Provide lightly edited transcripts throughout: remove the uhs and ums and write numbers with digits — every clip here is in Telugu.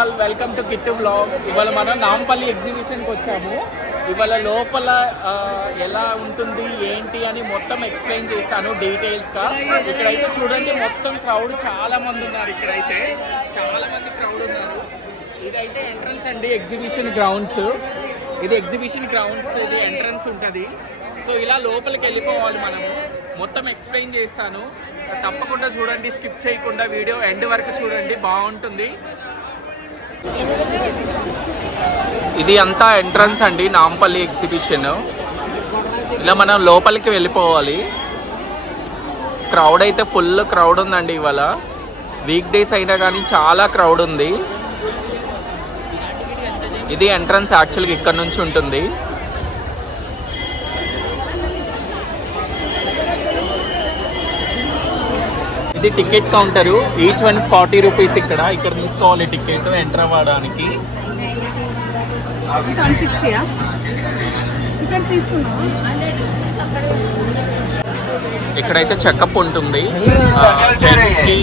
All, welcome to Kittu blogs. ఇవాళ మనం నాంపల్లి ఎగ్జిబిషన్కి వచ్చాము. ఇవాళ లోపల ఎలా ఉంటుంది ఏంటి అని మొత్తం ఎక్స్ప్లెయిన్ చేస్తాను డీటెయిల్స్గా. ఇక్కడైతే చూడండి మొత్తం క్రౌడ్ చాలా మంది ఉన్నారు. ఇక్కడైతే చాలా మంది క్రౌడ్ ఉన్నారు. ఇదైతే ఎంట్రన్స్ అండి, ఎగ్జిబిషన్ గ్రౌండ్స్. ఇది ఎగ్జిబిషన్ గ్రౌండ్స్, ఇది ఎంట్రన్స్ ఉంటుంది. సో ఇలా లోపలికి వెళ్ళిపోవాలి మనము. మొత్తం ఎక్స్ప్లెయిన్ చేస్తాను, తప్పకుండా చూడండి, స్కిప్ చేయకుండా వీడియో ఎండ్ వరకు చూడండి, బాగుంటుంది. ఇది అంతా ఎంట్రన్స్ అండి, నాంపల్లి ఎగ్జిబిషన్. ఇలా మనం లోపలికి వెళ్ళిపోవాలి. క్రౌడ్ అయితే ఫుల్ క్రౌడ్ ఉందండి. ఇవాళ వీక్ డేస్ అయినా కానీ చాలా క్రౌడ్ ఉంది. ఇది ఎంట్రన్స్ యాక్చువల్గా ఇక్కడ నుంచి ఉంటుంది. ఇది ticket counter, each one 40 rupees. ఇక్కడ తీసుకోవాలి టికెట్ ఎంటర్ అవ్వడానికి. ఇక్కడైతే చెకప్ ఉంటుంది, జెంట్స్కి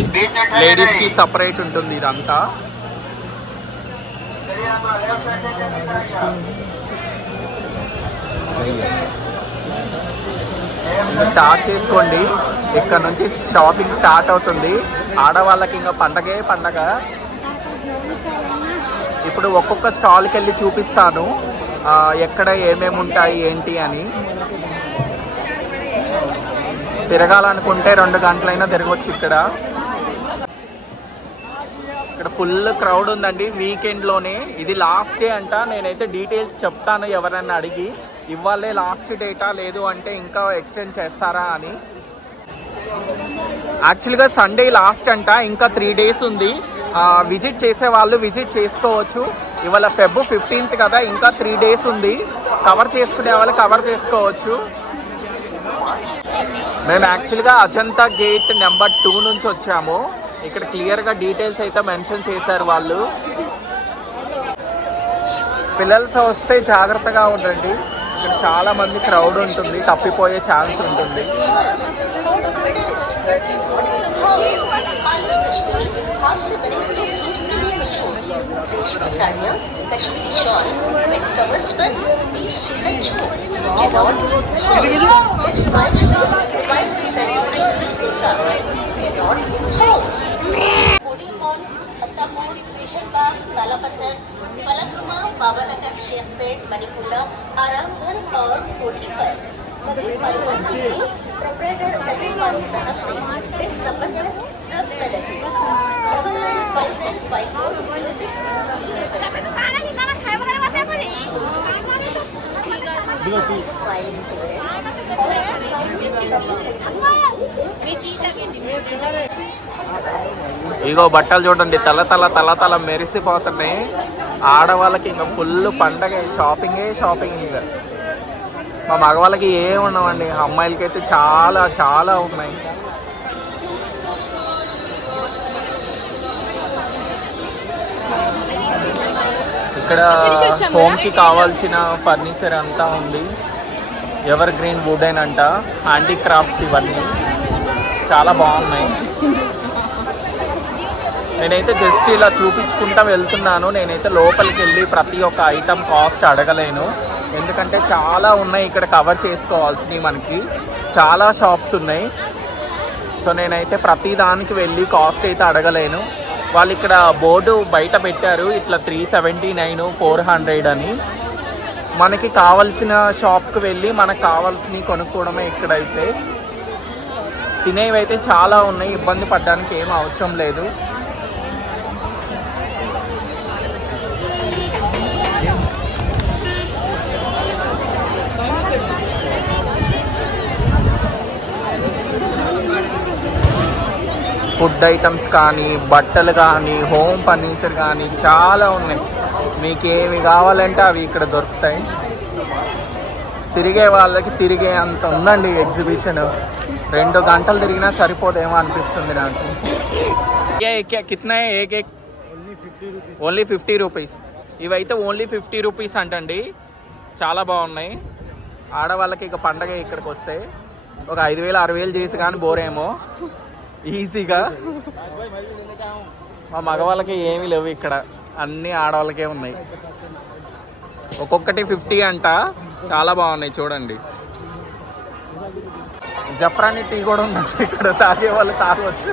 లేడీస్కి సపరేట్ ఉంటుంది ఇదంతా. స్టార్ట్ చేసుకోండి, ఇక్కడ నుంచి షాపింగ్ స్టార్ట్ అవుతుంది. ఆడవాళ్ళకి ఇంకా పండగే పండగ. ఇప్పుడు ఒక్కొక్క స్టాల్కి వెళ్ళి చూపిస్తాను ఎక్కడ ఏమేమి ఉంటాయి ఏంటి అని. తిరగాలనుకుంటే 2 గంటలైనా తిరగవచ్చు. ఇక్కడ ఫుల్ క్రౌడ్ ఉందండి వీకెండ్లోనే. ఇది లాస్ట్ డే అంట. నేనైతే డీటెయిల్స్ చెప్తాను ఎవరన్నా అడిగి. ఇవాళే లాస్ట్ డేటా, లేదు అంటే ఇంకా ఎక్స్టెండ్ చేస్తారా అని. యాక్చువల్గా సండే లాస్ట్ అంట, ఇంకా 3 డేస్ ఉంది. విజిట్ చేసే వాళ్ళు విజిట్ చేసుకోవచ్చు. ఇవాళ Feb 15th కదా, ఇంకా 3 డేస్ ఉంది. కవర్ చేసుకునే వాళ్ళు కవర్ చేసుకోవచ్చు. మేము యాక్చువల్గా అజంతా గేట్ నెంబర్ 2 నుంచి వచ్చాము. ఇక్కడ క్లియర్గా డీటెయిల్స్ అయితే మెన్షన్ చేశారు వాళ్ళు. పిల్లలతో వస్తే జాగ్రత్తగా ఉండండి, ఇక్కడ చాలా మంది క్రౌడ్ ఉంటుంది, తప్పిపోయే ఛాన్స్ ఉంటుంది. बाबानगर, शेखपेट, मणिपुरा, आरामगढ़ और कोटी पर प्रोपराइटर अभिमान की तरफ से इस संबंध में ఇగో బట్టలు చూడండి, తల తల తల తల మెరిసిపోతున్నాయి. ఆడవాళ్ళకి ఇంకా ఫుల్ పండగ, షాపింగ్. ఇంకా మా మగవాళ్ళకి ఏమి ఉండవండి, అమ్మాయిలకి అయితే చాలా చాలా ఉన్నాయి. ఇక్కడ హోమ్కి కావాల్సిన ఫర్నిచర్ అంతా ఉంది. ఎవర్ గ్రీన్ వుడెన్ అంట, హ్యాండీక్రాఫ్ట్స్ ఇవన్నీ చాలా బాగున్నాయి. నేనైతే జస్ట్ ఇలా చూపించుకుంటా వెళ్తున్నాను. నేనైతే లోపలికి వెళ్ళి ప్రతి ఒక్క ఐటమ్ కాస్ట్ అడగలేను, ఎందుకంటే చాలా ఉన్నాయి ఇక్కడ కవర్ చేసుకోవాల్సినవి. మనకి చాలా షాప్స్ ఉన్నాయి. సో నేనైతే ప్రతి దానికి వెళ్ళి కాస్ట్ అయితే అడగలేను. వాళ్ళు ఇక్కడ బోర్డు బయట పెట్టారు, ఇట్లా 379, 400 అని. మనకి కావాల్సిన షాప్కి వెళ్ళి మనకు కావాల్సినవి కొనుక్కోవడమే. ఇక్కడైతే తినేవి అయితే చాలా ఉన్నాయి, ఇబ్బంది పడడానికి ఏం అవసరం లేదు. ఫుడ్ ఐటమ్స్ కానీ, బట్టలు కానీ, హోమ్ ఫర్నిచర్ కానీ చాలా ఉన్నాయి. మీకు ఏమి కావాలంటే అవి ఇక్కడ దొరుకుతాయి. తిరిగే వాళ్ళకి తిరిగే అంత ఉందండి ఎగ్జిబిషన్. 2 గంటలు తిరిగినా సరిపోదేమో అనిపిస్తుంది నాకు. కిత్నా ఓన్లీ 50 రూపీస్. ఇవైతే ఓన్లీ 50 రూపీస్ అంటండి. చాలా బాగున్నాయి. ఆడవాళ్ళకి ఇక పండగ ఇక్కడికి వస్తే ఒక 5,000 6,000 చేసి కానీ బోరేమో ఈజీగా. మా మగవాళ్ళకి ఏమీ లేవు ఇక్కడ. అన్నీ ఆడవాళ్ళకే ఉన్నాయి. ఒక్కొక్కటి 50 అంట. చాలా బాగున్నాయి చూడండి. జఫ్రాని టీ కూడా ఉందంట ఇక్కడ. తాగే వాళ్ళు తాగవచ్చు,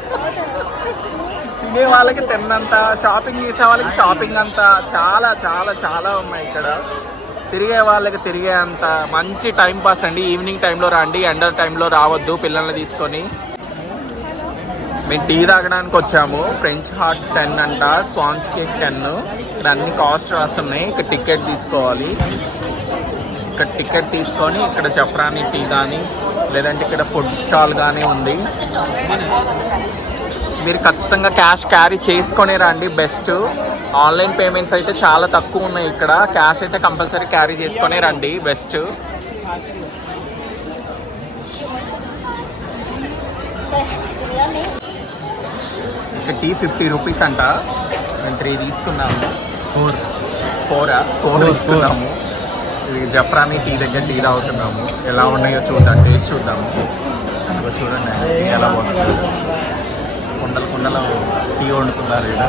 తినే వాళ్ళకి తిన్నంత, షాపింగ్ చేసే వాళ్ళకి షాపింగ్ అంత. చాలా చాలా చాలా ఉన్నాయి ఇక్కడ. తిరిగే వాళ్ళకి తిరిగే అంత మంచి టైం పాస్ అండి. ఈవినింగ్ టైంలో రండి, ఎండర్ టైంలో రావద్దు పిల్లల్ని తీసుకొని. మేము టీ తాగడానికి వచ్చాము. ఫ్రెంచ్ హాట్ 10 అంట, స్పాంజ్ కేక్ 10. ఇక్కడ అన్ని కాస్ట్ రాస్తున్నాయి. ఇక్కడ టికెట్ తీసుకోవాలి. ఇక్కడ టికెట్ తీసుకొని ఇక్కడ జఫ్రాని టీ కానీ లేదంటే ఇక్కడ ఫుడ్ స్టాల్ కానీ ఉంది. మీరు ఖచ్చితంగా క్యాష్ క్యారీ చేసుకొని రండి బెస్ట్. ఆన్లైన్ పేమెంట్స్ అయితే చాలా తక్కువ ఉన్నాయి ఇక్కడ. క్యాష్ అయితే కంపల్సరీ క్యారీ చేసుకొని రండి బెస్ట్. ఇక్కడ టీ 50 రూపీస్ అంట. మేము 3 తీసుకున్నాము. 4 తీసుకున్నాము. ఇది జఫ్రాని టీ దగ్గర టీ తాగుతున్నాము. ఎలా ఉన్నాయో చూద్దాం, టేస్ట్ చూద్దాము. అదిగో చూడండి ఎలా వస్తుంది. కుండలు కుండలు టీ వండుతున్నారు ఇక్కడ.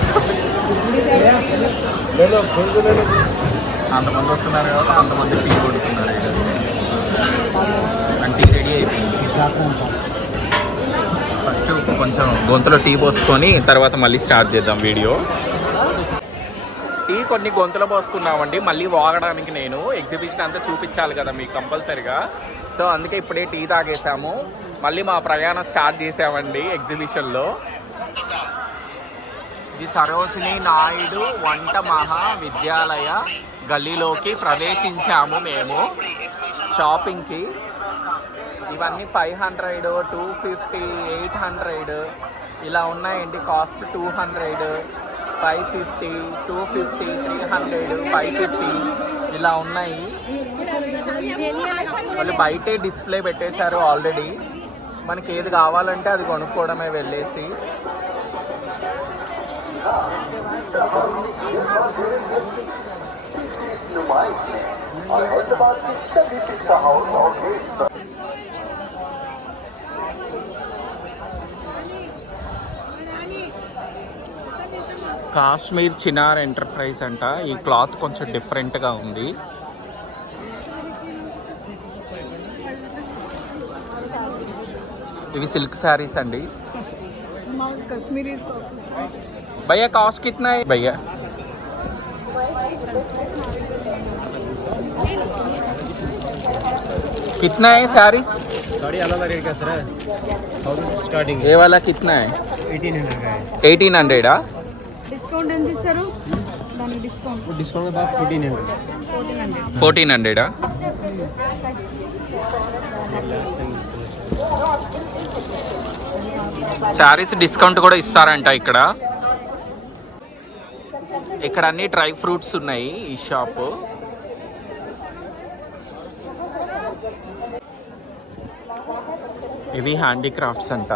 అంతమంది వస్తున్నారు కాబట్టి అంతమంది టీ వండుతున్నారు ఇక్కడ. టీ రెడీ అయిపోయింది. ఫస్ట్ కొంచెం గొంతులో టీ పోసుకొని తర్వాత మళ్ళీ స్టార్ట్ చేద్దాం వీడియో. టీ కొన్ని గొంతులో పోసుకున్నామండి. మళ్ళీ వాగడానికి నేను ఎగ్జిబిషన్ అంతా చూపించాలి కదా మీకు కంపల్సరిగా. సో అందుకే ఇప్పుడే టీ తాగేసాము. మళ్ళీ మా ప్రయాణం స్టార్ట్ చేసామండి ఎగ్జిబిషన్లో. ఇది సరోజిని నాయుడు వంట మహావిద్యాలయ గల్లీలోకి ప్రవేశించాము మేము షాపింగ్కి. ఇవన్నీ 500, 250, 800 ఇలా ఉన్నాయండి. కాస్ట్ 200, 550, 250, 300, 550 ఇలా ఉన్నాయి. వాళ్ళు బయటే డిస్ప్లే పెట్టేశారు ఆల్రెడీ. మనకి ఏది కావాలంటే అది కొనుక్కోవడమే వెళ్ళేసి. కాశ్మీర్ చినార్ ఎంటర్ప్రైజ్ అంట. ఈ క్లాత్ కొంచెం డిఫరెంట్గా ఉంది. ఇవి సిల్క్ శారీస్ అండి. भैया कॉस्ट कितना है भैया? कितना है साड़ीज? साड़ी अलग अलग रेट का सर है. स्टार्टिंग ये वाला कितना है? 1800 का है. 1800 आ? డిస్కౌంట్ ఎంత ఇస్తారు? దాని డిస్కౌంట్ डिस्काउंट में आप 1400. 1400 आ? శారీస్ డిస్కౌంట్ కూడా ఇస్తారంట ఇక్కడ. ఇక్కడ అన్ని డ్రై ఫ్రూట్స్ ఉన్నాయి ఈ షాపు. ఇవి హ్యాండీక్రాఫ్ట్స్ అంట.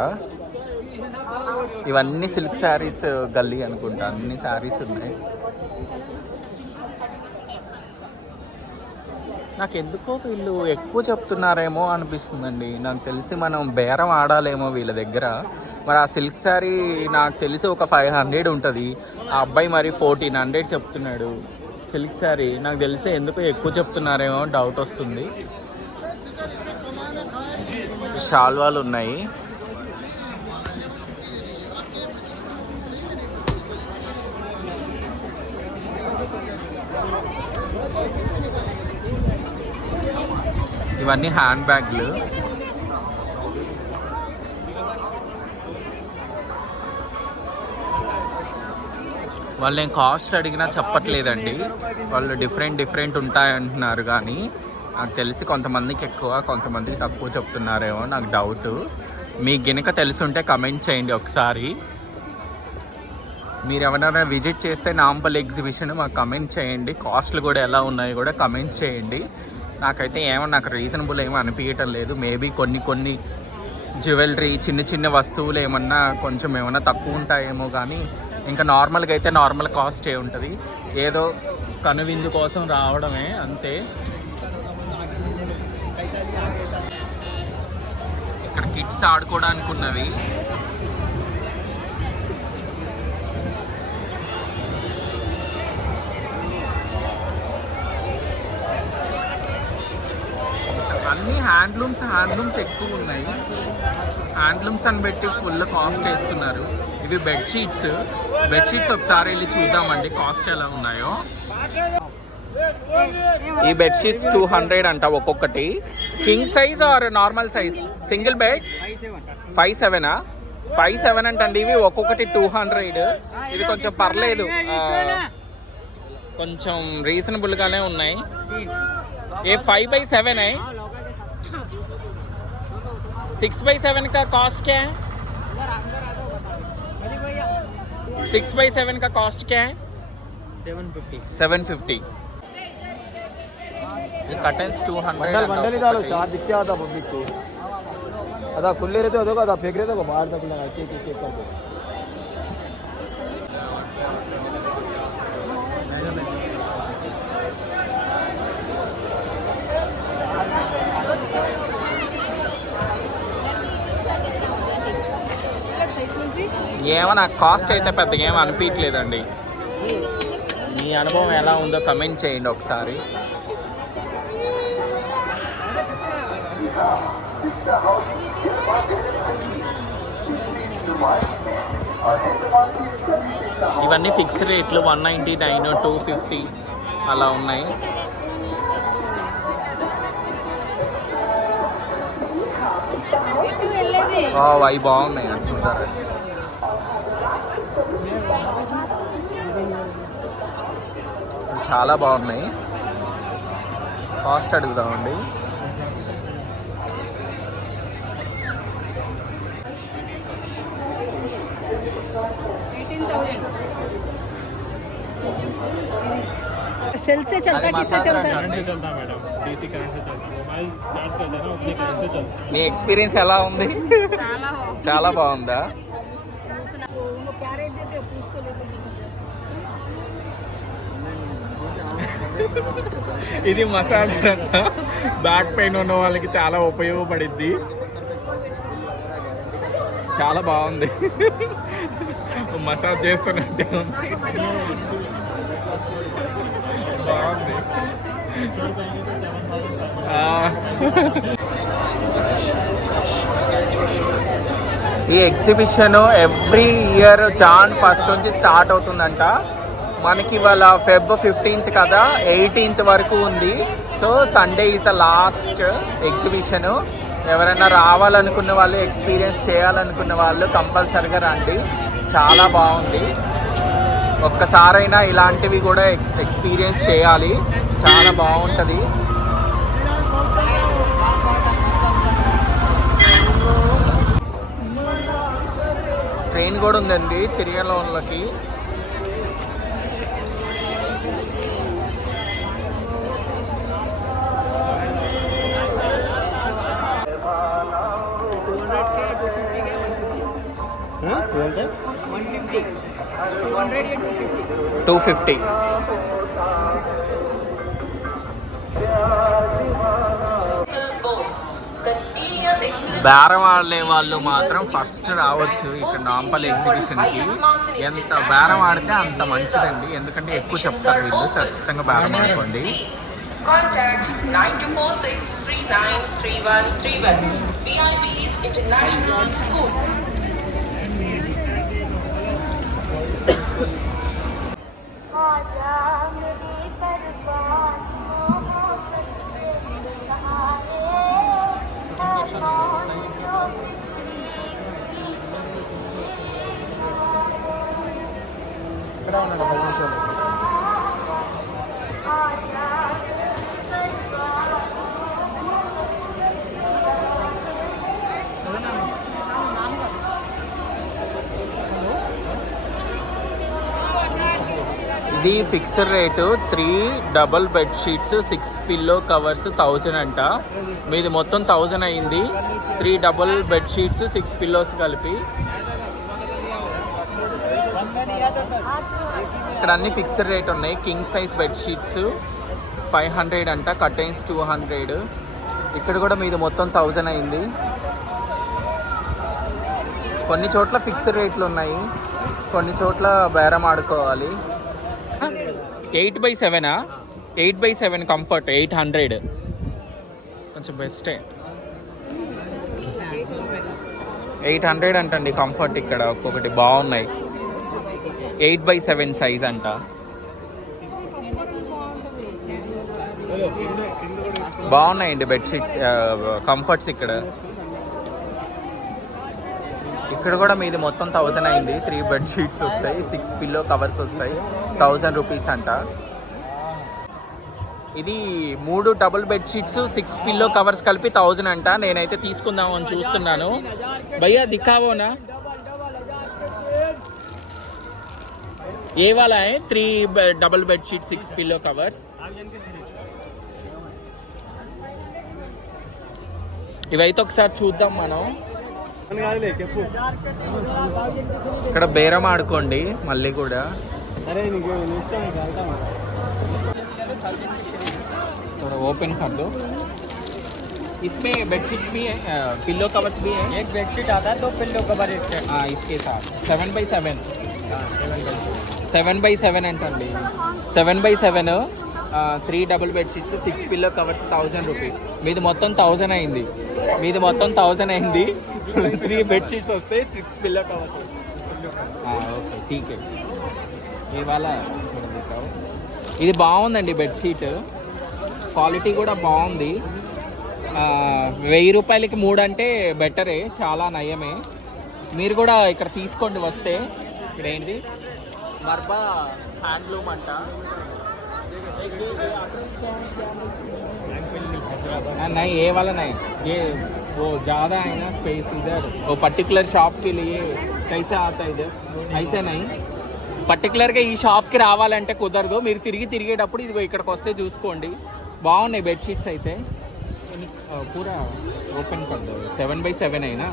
ఇవన్నీ సిల్క్ శారీస్ గల్లీ అనుకుంటా. అన్ని శారీస్ ఉన్నాయి. నాకు ఎందుకో వీళ్ళు ఎక్కువ చెప్తున్నారేమో అనిపిస్తుందండి. నాకు తెలిసి మనం బేరం ఆడాలేమో వీళ్ళ దగ్గర. మరి ఆ సిల్క్ శారీ నాకు తెలిసి ఒక 500 ఉంటుంది. ఆ అబ్బాయి మరి 1400 చెప్తున్నాడు సిల్క్ శారీ. నాకు తెలిసి ఎందుకో ఎక్కువ చెప్తున్నారేమో డౌట్ వస్తుంది. షాల్వాలు ఉన్నాయి. ఇవన్నీ హ్యాండ్ బ్యాగ్లు. వాళ్ళు నేను కాస్ట్ అడిగినా చెప్పట్లేదండి. వాళ్ళు డిఫరెంట్ ఉంటాయంటున్నారు. కానీ నాకు తెలిసి కొంతమందికి ఎక్కువ కొంతమందికి తక్కువ చెప్తున్నారేమో నాకు డౌట్. మీకు గనుక తెలుసుంటే కమెంట్ చేయండి ఒకసారి. మీరు ఎవరైనా విజిట్ చేస్తే నాంపల్లి ఎగ్జిబిషన్ మాకు కమెంట్ చేయండి. కాస్ట్లు కూడా ఎలా ఉన్నాయో కూడా కమెంట్ చేయండి. నాకైతే నాకు రీజనబుల్ ఏమీ అనిపించటం లేదు. మేబీ కొన్ని జ్యువెలరీ చిన్న వస్తువులు ఏమన్నా తక్కువ ఉంటాయేమో. కానీ ఇంకా నార్మల్గా అయితే నార్మల్ కాస్టే ఉంటుంది. ఏదో కనువిందు కోసం రావడమే అంతే. ఇక్కడ కిడ్స్ ఆడుకోవడానికి ఉన్నవి. అన్ని హ్యాండ్లూమ్స్ ఎక్కువ ఉన్నాయి. హ్యాండ్లూమ్స్ అని పెట్టి ఫుల్ కాస్ట్ వేస్తున్నారు. ఇవి బెడ్షీట్స్ ఒకసారి వెళ్ళి చూద్దామండి కాస్ట్ ఎలా ఉన్నాయో. ఈ బెడ్షీట్స్ 200 అంట ఒక్కొక్కటి. King size are normal size? Single bed 5'7" 5'7" అంటండి. ఇవి ఒక్కొక్కటి 200. ఇది కొంచెం పర్లేదు, కొంచెం రీజనబుల్ గానే ఉన్నాయి. ఏ 5/7 है? 6/7 का कॉस्ट क्या है? 6/7 का कॉस्ट क्या है? 750. ये कर्टन्स 200. बंडल ही डालो, चार्ज दिखते आता पब्लिक को. अदा खुले रहते हो तो फेंक रहे थे बाहर तक लगा चेक करके. ఏమో నాకు కాస్ట్ అయితే పెద్దగా ఏమో అనిపించలేదండి. మీ అనుభవం ఎలా ఉందో కమెంట్ చేయండి ఒకసారి. ఇవన్నీ ఫిక్స్ రేట్లు 199, 250 అలా ఉన్నాయి. అవి బాగున్నాయి అని చూసారా. చాలా బాగున్నాయి. కాస్ట్ అడుగుదామండి. सेल से चलता किससे चलता? करंट से चलता मैडम, डीसी करंट से चलता. मोबाइल चार्ज करते हैं ना, अपने करंट से चलता. నీ ఎక్స్పీరియన్స్ ఎలా ఉంది? చాలా బాగుందా? वो क्या रेट देते हो पूछ तो लेते. ఇది మసాజ్ బ్యాక్ పెయిన్ ఉన్న వాళ్ళకి చాలా ఉపయోగపడిద్ది. చాలా బాగుంది. మసాజ్ చేస్తున్నట్టే ఉంది. బాగుంది. ఈ ఎగ్జిబిషన్ ఎవ్రీ ఇయర్ జాన్ 1 నుంచి స్టార్ట్ అవుతుందంట. మనకి ఇవాళ Feb 15 కదా, 18th వరకు ఉంది. So Sunday is the last exhibition. ఎవరైనా రావాలనుకున్న వాళ్ళు, ఎక్స్పీరియన్స్ చేయాలనుకున్న వాళ్ళు కంపల్సరిగా రండి. చాలా బాగుంది. ఒక్కసారైనా ఇలాంటివి కూడా ఎక్స్పీరియన్స్ చేయాలి. చాలా బాగుంటుంది. ట్రైన్ కూడా ఉందండి తిరియలోన్లకి. बोलते 250. బేరం ఆడే వాళ్ళు మాత్రం ఫస్ట్ రావచ్చు ఇక్కడ నాంపల్లి ఎగ్జిబిషన్కి. ఎంత బేరం ఆడితే అంత మంచిదండి, ఎందుకంటే ఎక్కువ చెప్తారు వీళ్ళు. ఖచ్చితంగా బేరం ఆడుకోండి. Contact 9246393131. VIPs International School. ఇది fixed rate. 3 double bedsheets, 6 pillow covers 1000 అంట. మీది మొత్తం 1000 అయింది. 3 డబుల్ బెడ్షీట్స్, 6 పిల్లోస్ కలిపి. ఇక్కడ అన్ని ఫిక్స్డ్ రేట్ ఉన్నాయి. కింగ్ సైజ్ బెడ్షీట్స్ 500 అంట, కర్టైన్స్ 200. ఇక్కడ కూడా మీది మొత్తం 1000 అయింది. కొన్ని చోట్ల ఫిక్స్డ్ రేట్లు ఉన్నాయి, కొన్ని చోట్ల బేరం ఆడుకోవాలి. 8/7 8/7 కంఫర్ట్ 800. కొంచెం బెస్టే. 800 అంటండి కంఫర్ట్. ఇక్కడ ఒక్కొక్కటి బాగున్నాయి. 8x7 సైజ్ అంట. బాగున్నాయండి బెడ్షీట్స్, కంఫర్ట్స్. ఇక్కడ కూడా మీది మొత్తం 1000 అయింది. 3 బెడ్షీట్స్ వస్తాయి, 6 పిల్లో కవర్స్ వస్తాయి, 1000 రూపీస్ అంట. ఇది 3 డబుల్ బెడ్షీట్స్, 6 పిల్లో కవర్స్ కలిపి 1000 అంట. నేనైతే తీసుకుందామని చూస్తున్నాను. భయ్యా దిఖావోనా ఏ వాలా హై? 3 డబుల్ బెడ్షీట్, 6 పిల్లో కవర్స్. ఇవైతే ఒకసారి చూద్దాం మనం. చెప్పు. ఇక్కడ బేరం ఆడుకోండి మళ్ళీ కూడా. ओपन कर दो. इसमें बेडशीट्स भी है, पिल्लो कवर्स भी है. एक बेडशीट आता है, 2 पिल्लो कवर एक सेट. हाँ इसके साथ 7x7. 7x7 అంటండి. 7x7 3 double bedsheets, 6 pillow covers, 1000 rupees. మీది మొత్తం 1000 అయింది. 3 బెడ్షీట్స్ వస్తాయి, 6 పిల్లో కవర్స్ వస్తాయి. ఓకే ఠీక్. ఏ వాళ్ళ ఇది బాగుందండి బెడ్షీట్, క్వాలిటీ కూడా బాగుంది. 1000 రూపాయలకి 3 అంటే బెటరే, చాలా నయమే. మీరు కూడా ఇక్కడ తీసుకోండి వస్తే. ఇక్కడ ఏంటి మర్బా హ్యాండ్లూమ్ అంట. नहीं ये वाला नहीं, ये वो ज़्यादा है ना स्पेस इधर. वो पर्टिकुलर शॉप के लिए कैसे आता है इधर, ऐसे नहीं. పర్టికులర్గా ఈ షాప్కి రావాలంటే కుదరదు. మీరు తిరిగేటప్పుడు ఇదిగో ఇక్కడికి వస్తే చూసుకోండి. బాగున్నాయి బెడ్షీట్స్ అయితే. పూరా ఓపెన్ పడ్డాయి. 7x7 అయినా.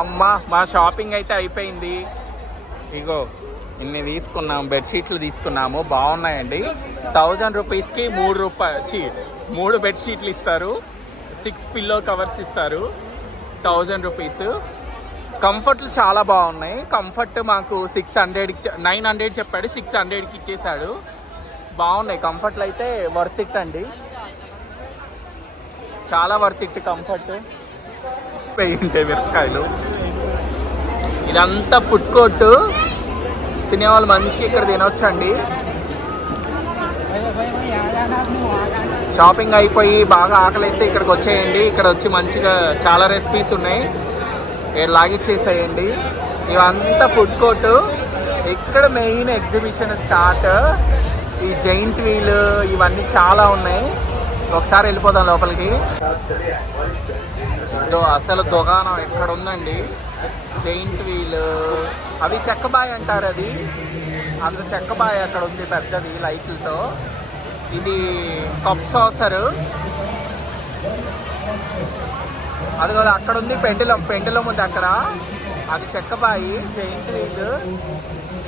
అమ్మా మా షాపింగ్ అయితే అయిపోయింది. ఇగో ఇన్ని తీసుకున్నాం, బెడ్షీట్లు తీసుకున్నాము. బాగున్నాయండి. 1000 రూపీస్కి 3 బెడ్షీట్లు ఇస్తారు, 6 పిల్లో కవర్స్ ఇస్తారు. 1000 రూపీస్. కంఫర్ట్లు చాలా బాగున్నాయి. కంఫర్ట్ మాకు 900 చెప్పాడు, 600కి ఇచ్చేసాడు. బాగున్నాయి కంఫర్ట్లు అయితే. వర్త్ ఇట్ అండి, చాలా వర్త్ ఇట్ కంఫర్ట్. ఉంటాయి మిరపకాయలు. ఇదంతా ఫుడ్ కోర్టు. తినేవాళ్ళు మంచిగా ఇక్కడ తినొచ్చండి. షాపింగ్ అయిపోయి బాగా ఆకలిస్తే ఇక్కడికి వచ్చేయండి. ఇక్కడ వచ్చి మంచిగా చాలా రెసిపీస్ ఉన్నాయి, లాగిచ్చేసేయండి. ఇవంతా ఫుడ్ కోర్టు. ఇక్కడ మెయిన్ ఎగ్జిబిషన్ స్టార్ట్. ఈ జైంట్ వీల్ ఇవన్నీ చాలా ఉన్నాయి. ఒకసారి వెళ్ళిపోదాం లోపలికి. అసలు దుకాణం ఎక్కడ ఉందండి. జైంట్ వీల్ అవి చెక్కబాయ్ అంటారు. అది అందులో చెక్కబాయ్ అక్కడ ఉంది పెద్దది లైట్లతో. ఇది కప్ సాసరు. అది కదా అక్కడ ఉంది. పెండులం ఉంది అక్కడ. అది చెక్కబాయి. జైంట్ వీల్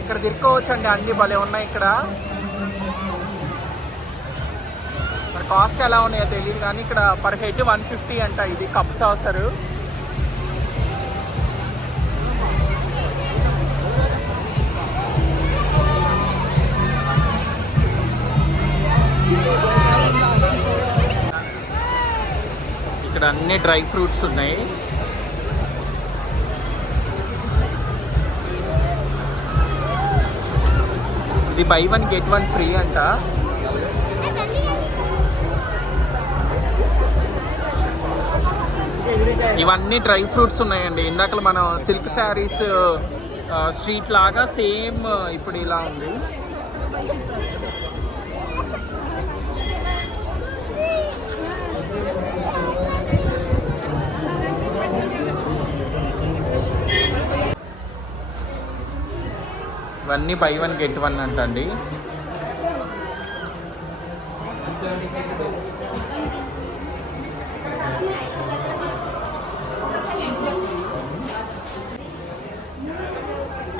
ఇక్కడ తిరుక్కోవచ్చు అండి. అన్ని భలే ఉన్నాయి ఇక్కడ. మరి కాస్ట్ ఎలా ఉన్నాయో తెలియదు కానీ ఇక్కడ పర్ హెడ్ 150 అంట. ఇది కప్ సాసరు. ఇక్కడ అన్ని డ్రై ఫ్రూట్స్ ఉన్నాయి. ఇది buy 1 get 1 ఫ్రీ అంట. ఇవన్నీ డ్రై ఫ్రూట్స్ ఉన్నాయండి. ఇందాక మనం సిల్క్ శారీస్ స్ట్రీట్ లాగా సేమ్ ఇప్పుడు ఇలా ఉంది. ఇవన్నీ buy 1 get 1 అంటండి.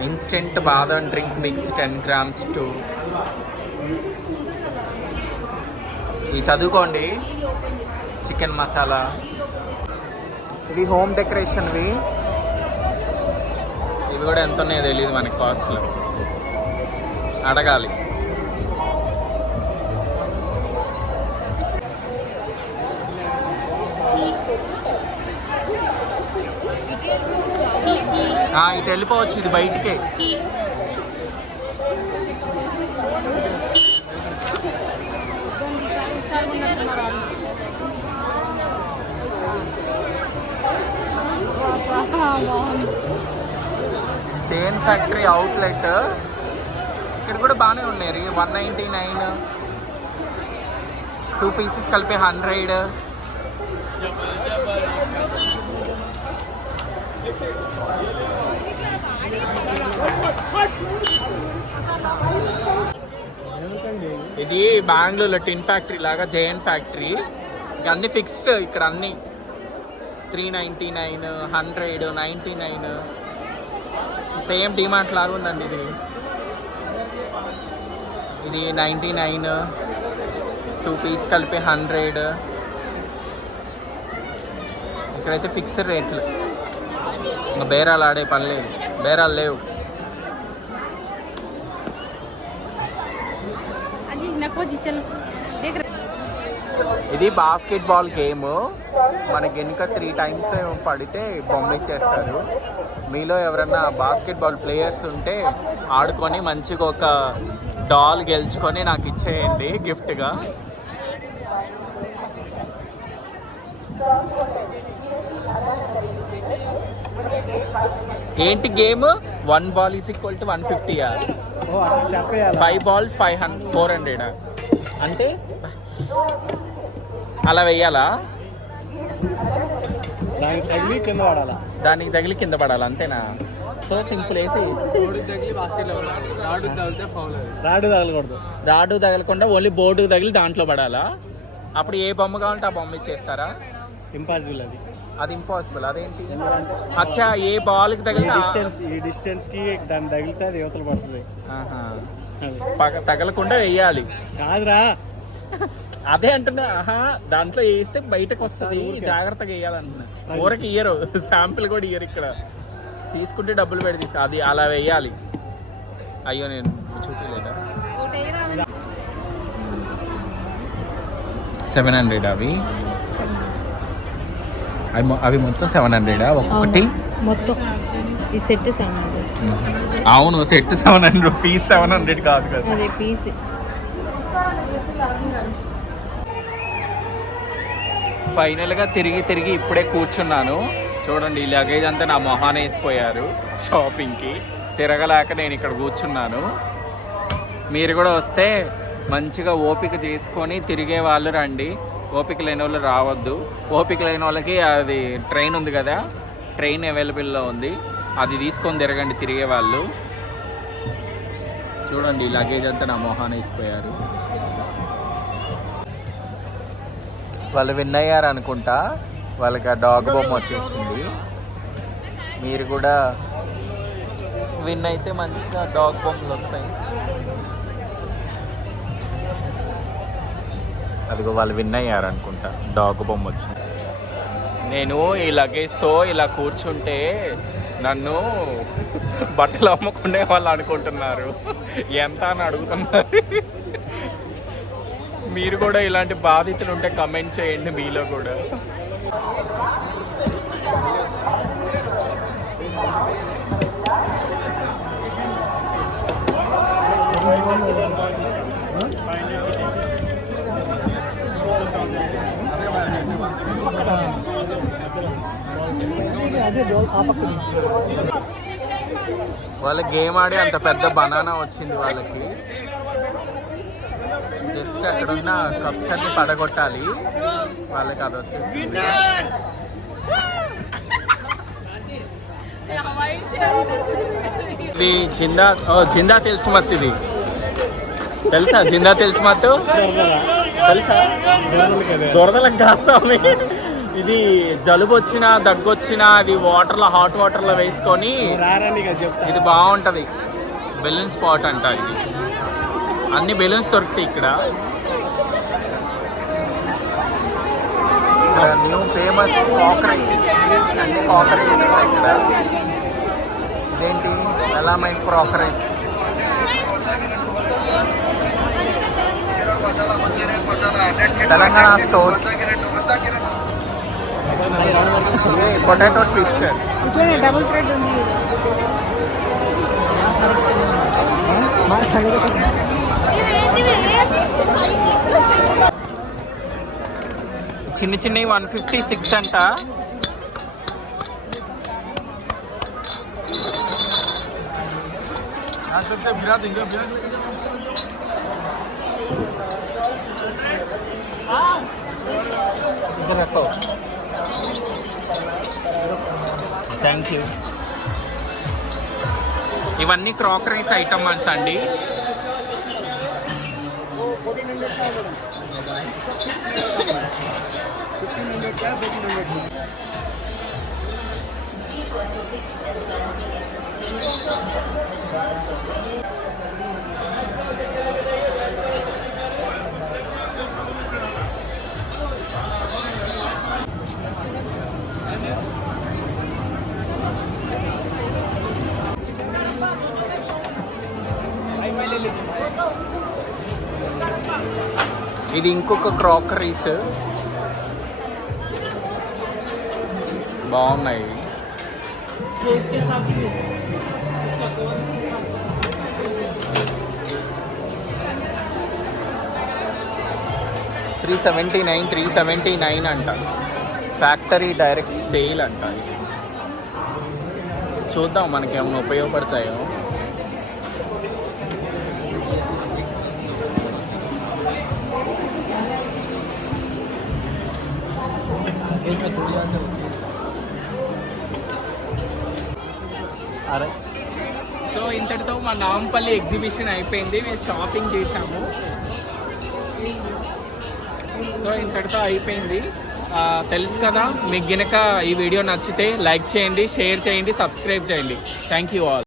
ఇన్స్టెంట్ బాదం డ్రింక్ మిక్స్ 10 grams టు. ఇవి చదువుకోండి. చికెన్ మసాలా. ఇవి హోమ్ డెకరేషన్వి. ఇవి కూడా ఎంత ఉన్నాయో తెలియదు మనకి కాస్ట్లో, అడగాలి. ఇటు వెళ్ళిపోవచ్చు, ఇది బయటికే. చైన్ ఫ్యాక్టరీ అవుట్లెట్ ఇక్కడ కూడా బాగానే ఉన్నాయి. 199, 2 పీసెస్ కలిపి 100. ఇది బెంగళూరులో టిన్ ఫ్యాక్టరీ లాగా జైన్ ఫ్యాక్టరీ. ఇక అన్ని ఫిక్స్డ్ ఇక్కడ, అన్ని 399, 100, 99. సేమ్ డిమార్ట్ లాగా ఉందండి ఇది. ఇది 99, 2 పీస్ కలిపి 100. ఇక్కడైతే ఫిక్స్డ్ రేట్లు, ఇంకా బేరాలు ఆడే పని లేదు, బేరాలు లేవు. ఇది బాస్కెట్బాల్ గేమ్. మనకి వెనుక 3 times పడితే బొమ్మ ఇచ్చేస్తారు. మీలో ఎవరైనా బాస్కెట్బాల్ ప్లేయర్స్ ఉంటే ఆడుకొని మంచిగా ఒక డాల్ గెలుచుకొని నాకు ఇచ్చేయండి గిఫ్ట్గా. ఏంటి game? 1 ball is equal to 150. 5 balls 400. అంటే అలా వెయ్యాలా? దానికి తగిలి కింద పడాలి అంతేనా? సో సింపుల్ వేసి రాడు తగలకుండా ఓన్లీ బోర్డుకు తగిలి దాంట్లో పడాలా? అప్పుడు ఏ బొమ్మ కావాలంటే ఆ బొమ్మ ఇచ్చేస్తారా? ఇంపాసిబుల్ అది ఇంపాసిబుల్. అదేంటి? అచ్చా, ఏ బాల్కి తగిలి డిస్టెన్స్ కి దాన్ని తగిలితే అది యువతలు పడుతుంది. తగలకుండా వేయాలి కాదురా, అదే అంటున్నా. దాంట్లో వేస్తే బయటకు వస్తుంది, జాగ్రత్తగా వేయాలంటున్నా. ఊరకి ఇయ్యరు, శాంపిల్ కూడా ఇయ్యరు ఇక్కడ. తీసుకుంటే డబ్బులు పెట్టి తీసు, అది అలా వేయాలి. అయ్యో నేను చూపించలేదా? 700 అవి మొత్తం 700 ఒక్కొక్కటి మొత్తం ఈ సెట్ 700. అవును, సెట్ 700, పీస్ 700 కాదు కదా. అదే పీస్. ఫైనల్గా తిరిగి ఇప్పుడే కూర్చున్నాను. చూడండి, ఈ లగేజ్ అంతా నా మొహాన వేసిపోయారు షాపింగ్కి. తిరగలేక నేను ఇక్కడ కూర్చున్నాను. మీరు కూడా వస్తే మంచిగా ఓపిక చేసుకొని తిరిగే వాళ్ళు రండి, ఓపిక లేని వాళ్ళు రావద్దు. ఓపిక లేని వాళ్ళకి అది ట్రైన్ ఉంది కదా, ట్రైన్ అవైలబుల్లో ఉంది, అది తీసుకొని తిరగండి తిరిగే వాళ్ళు. చూడండి, లగేజ్ అంతా నా మొహాన వేసిపోయారు. వాళ్ళు విన్ అయ్యారు అనుకుంటా, వాళ్ళకి ఆ డాగ్ బొమ్మ వచ్చేసింది. మీరు కూడా విన్ అయితే మంచిగా డాగ్ బొమ్మలు వస్తాయి. అదిగో వాళ్ళు విన్ అయ్యారు అనుకుంటా, డాగ్ బొమ్మ వచ్చింది. నేను ఈ లగేజ్తో ఇలా కూర్చుంటే నన్ను బట్టలు అమ్ముకునే వాళ్ళు అనుకుంటున్నారు, ఎంత అని అడుగుతున్నారు. మీరు కూడా ఇలాంటి బాధితులు ఉంటే కమెంట్ చేయండి మీలో కూడా. వాళ్ళ గేమ్ ఆడి అంత పెద్ద బనానా వచ్చింది వాళ్ళకి. జస్ట్ అక్కడున్న కప్స్ అన్ని పడగొట్టాలి, వాళ్ళకి అది వచ్చేసింది. ఇది జిందా తెలుసు మత్, ఇది తెలుసా? జిందా తెలుసు మత్తు తెలుసా? దొరదలకు కాసామి. ఇది జలుబు వచ్చినా దగ్గు వచ్చినా అది వాటర్లో, హాట్ వాటర్లో వేసుకొని, ఇది బాగుంటుంది. బెలూన్ స్పాట్ అంట ఇది. అన్ని బెలూన్స్ దొరుకుతాయి ఇక్కడ. న్యూ ఫేమస్ కాకరేజ్, అన్ని కాకరేజ్ ఇక్కడ. ఇదేంటి melamine crockery. Telangana stores. Potato twister. Double bread ఉంది. చిన్న చిన్నవి 156 అంట. Thank you. ఇవన్నీ క్రాకరీస్ ఐటమ్స్ అండి. ఇది ఇంకొక క్రాకరీస్ బాగున్నాయి. $379 అంట. ఫ్యాక్టరీ డైరెక్ట్ సేల్ అంట. చూద్దాం మనకి ఏమైనా ఉపయోగపడతాయో. సో ఇంతటితో మా నాంపల్లి ఎగ్జిబిషన్ అయిపోయింది. మేము షాపింగ్ చేసాము. సో ఇంతటితో అయిపోయింది. తెలుసు కదా, మీకు గినక ఈ వీడియో నచ్చితే లైక్ చేయండి, షేర్ చేయండి, సబ్స్క్రైబ్ చేయండి. Thank you all.